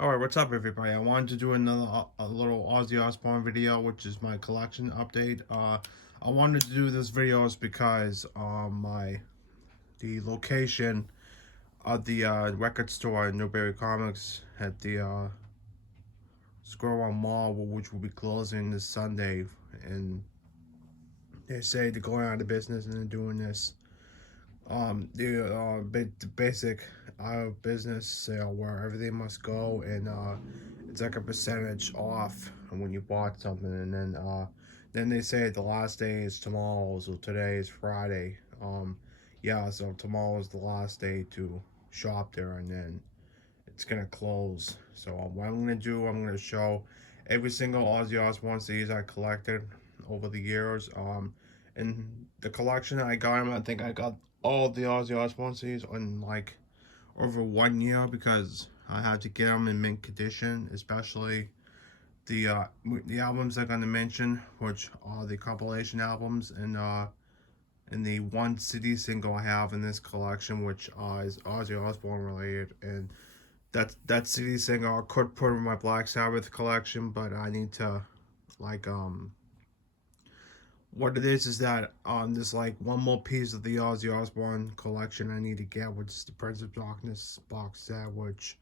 Alright, what's up everybody? I wanted to do another a little Ozzy Osbourne video, which is my collection update. I wanted to do this video is because the location of the record store in Newberry Comics at the Square One Mall, which will be closing this Sunday, and they say they're going out of business and they're doing this the basic out of business sale where everything must go, and it's like a percentage off when you bought something, and then they say the last day is tomorrow, so today is Friday. Yeah, so tomorrow is the last day to shop there, and then it's gonna close. So what I'm gonna do, I'm gonna show every single Ozzy Osbourne CDs I collected over the years. And the collection I got them, I think I got all the Ozzy Osbourne CDs in like over 1 year because I had to get them in mint condition, especially the albums I'm gonna mention, which are the compilation albums, and the one CD single I have in this collection, which is Ozzy Osbourne related, and that CD single I could put in my Black Sabbath collection, but I need to like what it is that there's like one more piece of the Ozzy Osbourne collection I need to get, which is the Prince of Darkness box set, which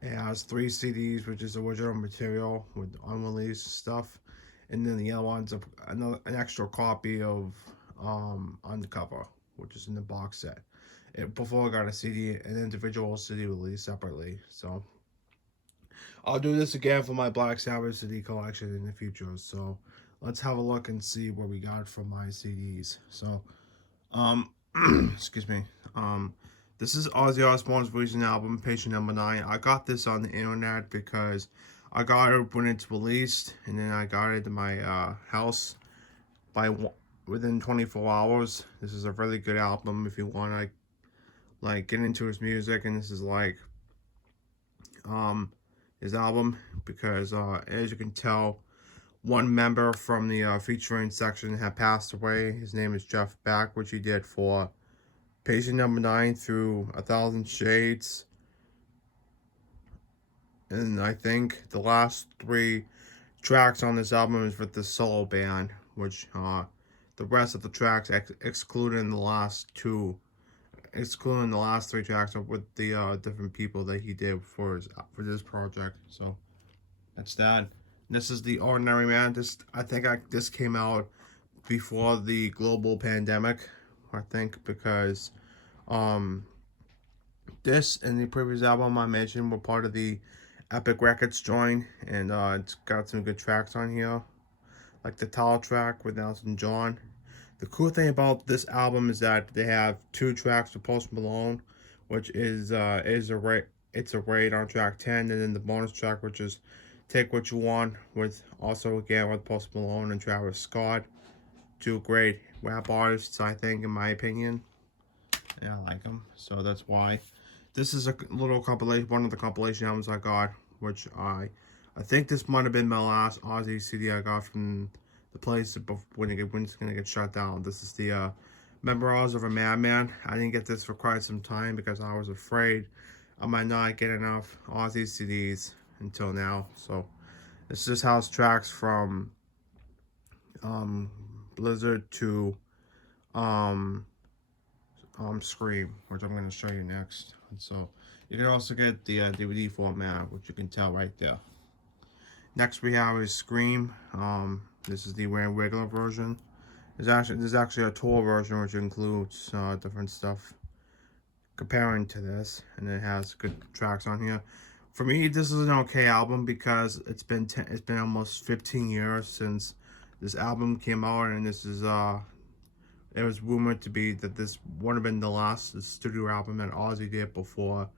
it has 3 CDs, which is original material with unreleased stuff, and then the other one's an extra copy of Undercover, which is in the box set. Before I got a CD, an individual CD released separately. So I'll do this again for my Black Sabbath CD collection in the future. So let's have a look and see what we got from my CDs. So um, excuse me. Um, this is Ozzy Osbourne's recent album, Patient Number 9. I got this on the internet because I got it when it's released, and then I got it in my house by within 24 hours. This is a really good album if you want to like get into his music, and this is like um his album because as you can tell, one member from the featuring section had passed away. His name is Jeff Beck, which he did for Patient Number 9 through A Thousand Shades. And I think the last 3 tracks on this album is with the solo band, which the rest of the tracks excluding the last 3 tracks are with the different people that he did for this project. So that's that. This is The Ordinary Man. This came out before the global pandemic, I think, because um this and the previous album I mentioned were part of the Epic Records joint, and it's got some good tracks on here, like the title track with Elton John. The cool thing about this album is that they have 2 tracks with Post Malone, which is a rate. It's a raid on track 10, and then the bonus track, which is Take What You Want, with also again with Post Malone and Travis Scott, 2 great rap artists, I think, in my opinion. Yeah, I like them, so that's why. This is a little compilation, one of the compilation albums I got, which I think this might have been my last Ozzy CD I got from the place when it's gonna get shut down. This is the Memoirs of a Madman. I didn't get this for quite some time because I was afraid I might not get enough Ozzy CDs until now. So this just has tracks from um, Blizzard to um, Scream, which I'm going to show you next. And so you can also get the DVD format, which you can tell right there. Next we have is Scream. This is the regular version. There's actually a tour version which includes different stuff comparing to this, and it has good tracks on here. For me, this is an okay album because it's been almost 15 years since this album came out, and this is it was rumored to be that this would have been the last studio album that Ozzy did before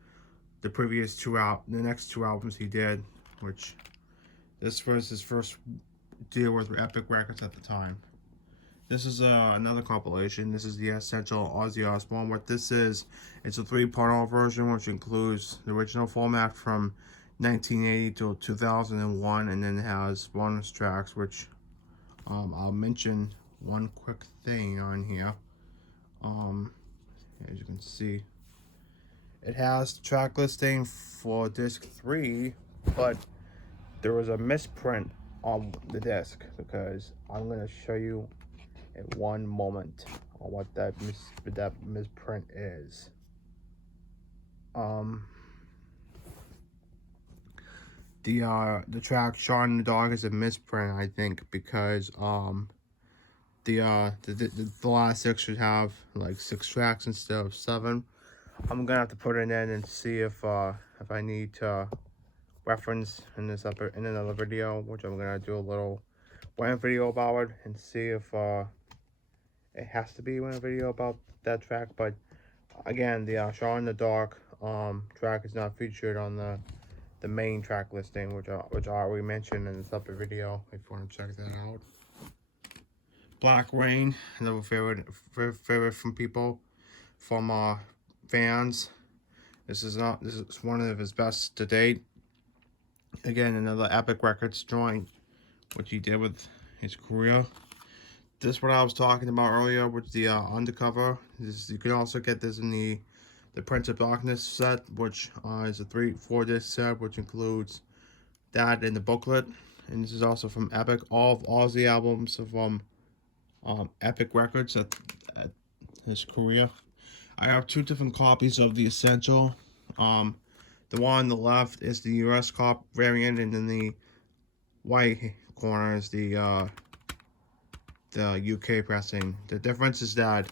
the next 2 albums he did, which this was his first deal with Epic Records at the time. This is another compilation. This is the Essential Ozzy Osbourne. What this is, it's a 3.0 version, which includes the original format from 1980 to 2001, and then it has bonus tracks, which I'll mention one quick thing on here. As you can see, it has the track listing for disc 3, but there was a misprint on the disc, because I'm gonna show you in one moment on what that misprint is. Um, the track "Shot in the Dark" is a misprint, I think, because the last six should have like 6 tracks instead of 7. I'm gonna have to put it in and see if I need to reference in another video, which I'm gonna do a little one video about it and see if it has to be one video about that track. But again, the "Shot in the Dark" track is not featured on the main track listing, which I already mentioned in the separate video if you want to check that out. Black Rain, another favorite from people, from fans. This is one of his best to date. Again, another Epic Records joint, which he did with his career. This is what I was talking about earlier with the Undercover. You can also get this in the Prince of Darkness set, which is a 4 disc set, which includes that in the booklet. And this is also from Epic. All of Ozzy albums are from Epic Records at his career. I have 2 different copies of the Essential. The one on the left is the US cop variant, and then the white corner is the UK pressing. The difference is that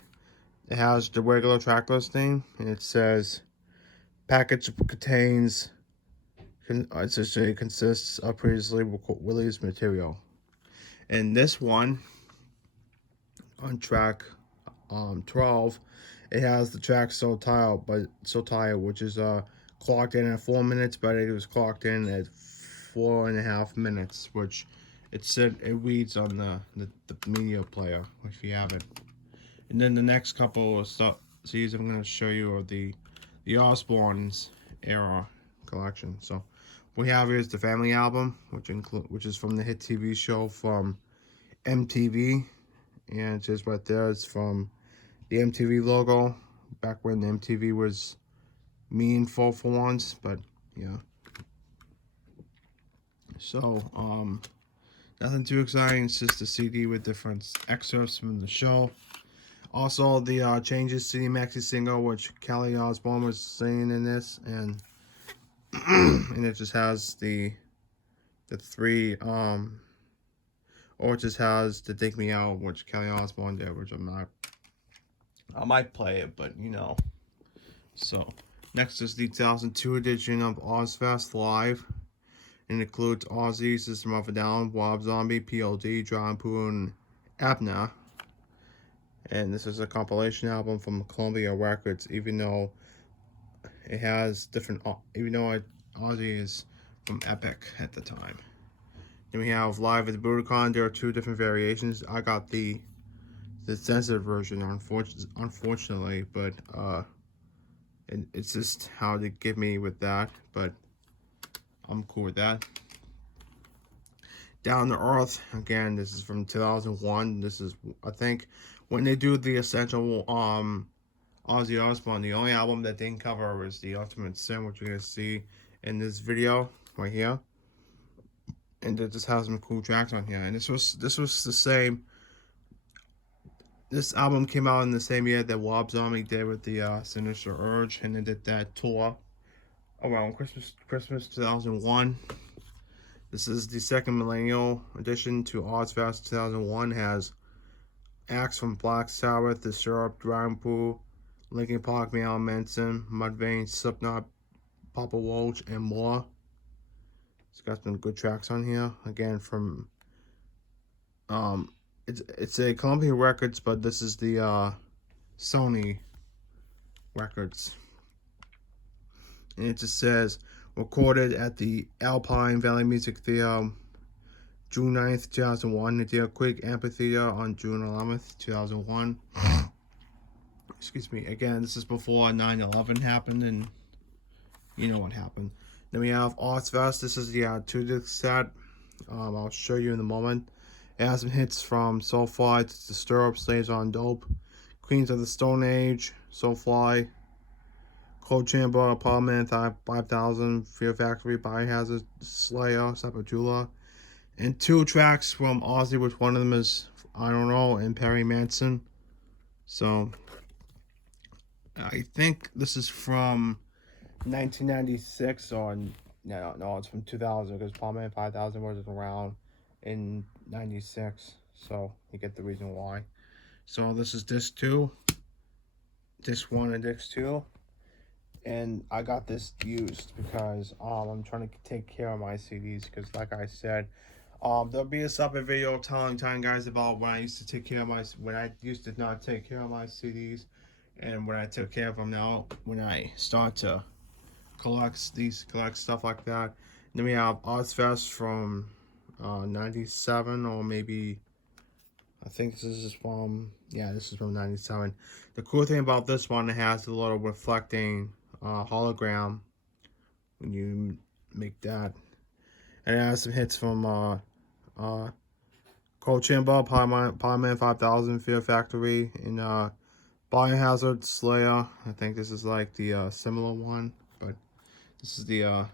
it has the regular track listing, and it says package contains it consists of previously released material. And this one on track 12, it has the track So Tired, which is clocked in at 4 minutes, but it was clocked in at 4.5 minutes, which it reads on the media player if you have it. And then the next couple of CDs I'm going to show you are the Osbourne's era collection. So what we have here is the Family album, which is from the hit TV show from MTV, and it says right there it's from the MTV logo back when the MTV was meaningful for once. But yeah, so nothing too exciting. It's just a CD with different excerpts from the show. Also, the Changes to the maxi single, which Kelly Osbourne was singing in this, and and it just has the 3 or it just has the Take Me Out, which Kelly Osbourne did, which I might play it, but you know. So next is the 2002 edition of Ozfest Live. It includes Ozzy, System of a Down, Rob Zombie, PLD, John Poo, and Abner. And this is a compilation album from Columbia Records, even though it has different, Ozzy is from Epic at the time. Then we have Live at the Budokan. There are 2 different variations. I got the censored version, unfortunately, but it's just how they give me with that, but I'm cool with that. Down to Earth, again, this is from 2001. This is, I think, when they do the Essential Ozzy Osbourne, the only album that they didn't cover was the Ultimate Sin, which you're gonna see in this video right here. And it just has some cool tracks on here. And this was the same. This album came out in the same year that Rob Zombie did with the Sinister Urge, and they did that tour around Christmas 2001. This is the second millennial addition to Ozfest 2001. Has acts from Black Sabbath, The Syrup, Drown Pool, Linkin Park, Marilyn Manson, Mudvayne, Slipknot, Papa Roach, and more. It's got some good tracks on here. Again, from it's a Columbia Records, but this is the Sony Records. And it just says recorded at the Alpine Valley Music Theater, June 9th, 2001, at the Quake Amphitheater on June 11th, 2001. Excuse me. Again, this is before 9/11 happened, and you know what happened. Then we have Ozfest. This is the 2-disc set. I'll show you in a moment. It has some hits from Soulfly, The Stir Up, Slaves on Dope, Queens of the Stone Age, Soulfly, Cold Chamber, Apartment 5000, Fear Factory, Biohazard, Slayer, Sepultura, and 2 tracks from Ozzy, which one of them is I don't know, and Perry Manson. So I think this is from 1996 or no, it's from 2000 because Apartment 5000 was around in 96. So you get the reason why. So this is disc 2, disc 1 and disc 2. And I got this used because I'm trying to take care of my CDs because like I said, there'll be a separate video telling guys about when I used to take care of when I used to not take care of my CDs and when I took care of them now when I start to collect stuff like that. And then we have Ozfest from 97 or maybe I think this is from this is from 97. The cool thing about this one, it has a little reflecting hologram when you make that, and it has some hits from Cold Chamber, Power 5000, Fear Factory, and Biohazard, Slayer. I think this is like the similar one, but this is the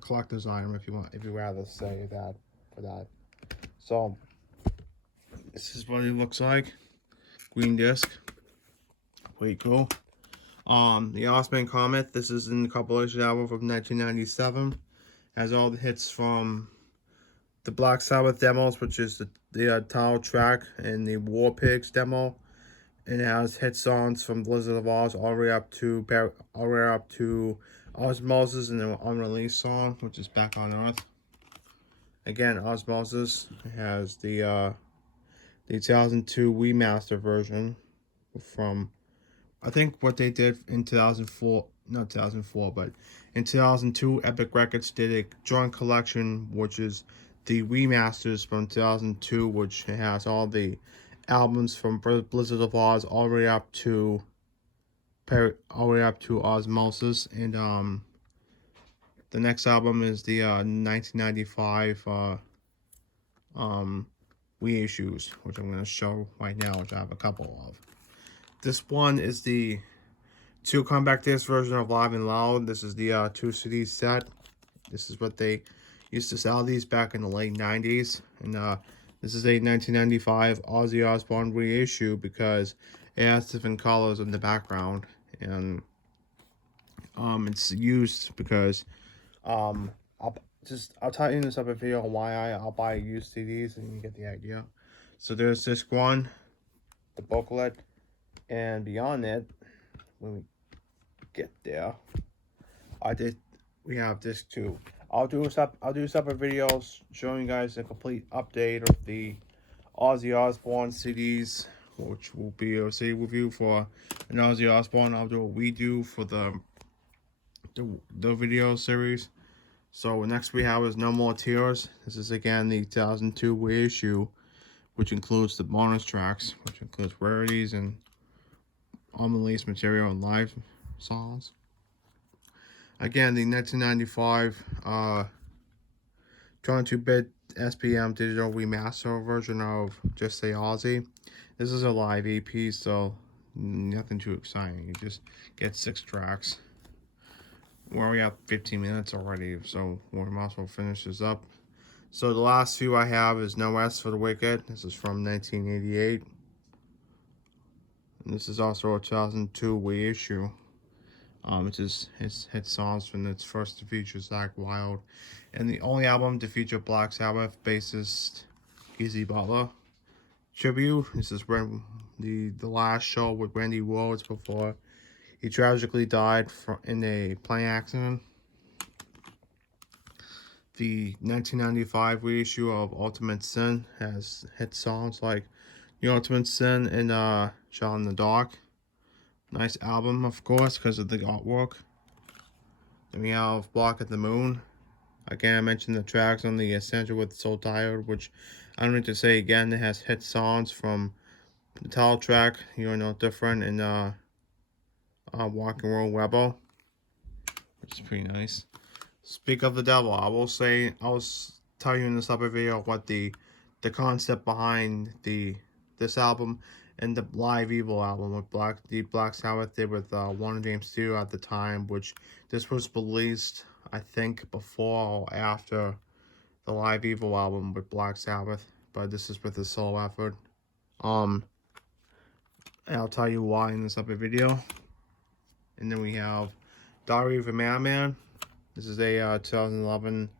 collector's item if you rather say that for that. So this is what it looks like. Green disc, pretty cool. The Osbourne Comet. This is in the compilation album from 1997. Has all the hits from the Black Sabbath demos, which is the title track, and the War Pigs demo. And it has hit songs from Blizzard of Oz all the way up to Osmosis and the unreleased song, which is Back on Earth. Again, Osmosis has the 2002 remaster version from, I think what they did in 2004, not 2004, but in 2002, Epic Records did a joint collection, which is the remasters from 2002, which has all the albums from Blizzard of Oz all the way up to Osmosis, and the next album is the 1995 reissues, which I'm going to show right now, which I have a couple of. This one is the 2 compact disc version of Live and Loud. This is the 2 CD set. This is what they used to sell these back in the late 90s. And this is a 1995 Ozzy Osbourne reissue because it has different colors in the background. And it's used because I'll tell you in this other video why I'll buy used CDs and you get the idea. So there's disc 1, the booklet, and beyond it, when we get there, we have disc 2. I'll do separate videos showing you guys a complete update of the Ozzy Osbourne CDs, which will be a CD review for an Ozzy Osbourne. I'll do a redo for the video series. So next we have is No More Tears. This is again the 2002 reissue, which includes the bonus tracks, which includes rarities and unreleased material and live songs. Again, the 1995 22-bit SPM digital remaster version of Just Say Ozzy. This is a live EP, so nothing too exciting. You just get 6 tracks. We're already at 15 minutes already, so we might as well finish this up. So the last few I have is No Rest for the Wicked. This is from 1988. And this is also a 2002 reissue. Which is his hit songs from its first to feature Zakk Wylde, and the only album to feature Black Sabbath bassist Geezy Butler. Tribute. This is when the last show with Randy Rhoads before he tragically died in a plane accident. The 1995 reissue of Ultimate Sin has hit songs like The Ultimate Sin and Shot in the Dark. Nice album, of course, because of the artwork. Then we have Block at the Moon. Again, I mentioned the tracks on the Essential with So Tired, which I don't need to say again. It has hit songs from the title track, You're No Different, and Rock and Roll Rebel, which is pretty nice. Speak of the Devil, I will tell you in this other video what the concept behind this album and the Live Evil album with Black Sabbath did with Warner James Dio at the time, which this was released, I think, before or after the Live Evil album with Black Sabbath, but this is with a solo effort. And I'll tell you why in this other video. And then we have Diary of a Madman. This is a 2011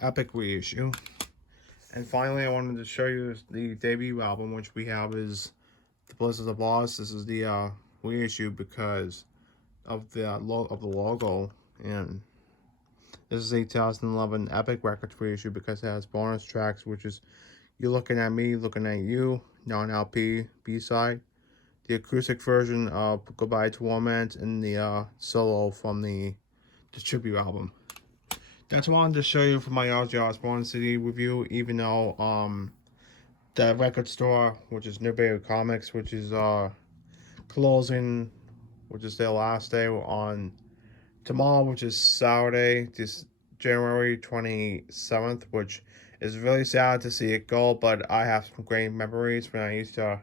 Epic reissue. And finally, I wanted to show you the debut album, which we have is The Blizzards of Lost. This is the reissue because of the logo, and this is a 2011 Epic Records reissue because it has bonus tracks, which is You Looking at Me, Looking at You, non-LP B-side, the acoustic version of Goodbye to Torment, and the solo from the tribute album. That's what I wanted to show you for my Ozzy Osbourne CD review, even though the record store, which is New Bay Comics, which is closing, which is their last day on tomorrow, which is Saturday, this January 27th, which is really sad to see it go, but I have some great memories when I used to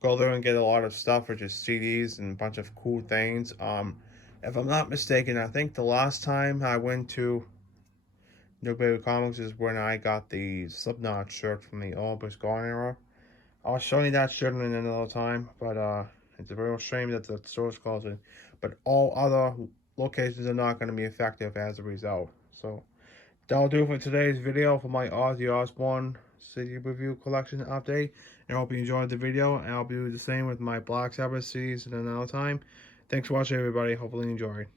go there and get a lot of stuff, which is CDs and a bunch of cool things. If I'm not mistaken, I think the last time I went to New Baby Comics is when I got the Slipknot shirt from the All But Gone era. I'll show you that shirt in another time, but it's a real shame that the store's closing. But all other locations are not going to be effective as a result. So that'll do for today's video for my Ozzy Osbourne CD review collection update. And I hope you enjoyed the video, and I'll do the same with my Black Sabbath CDs in another time. Thanks for watching, everybody. Hopefully you enjoyed.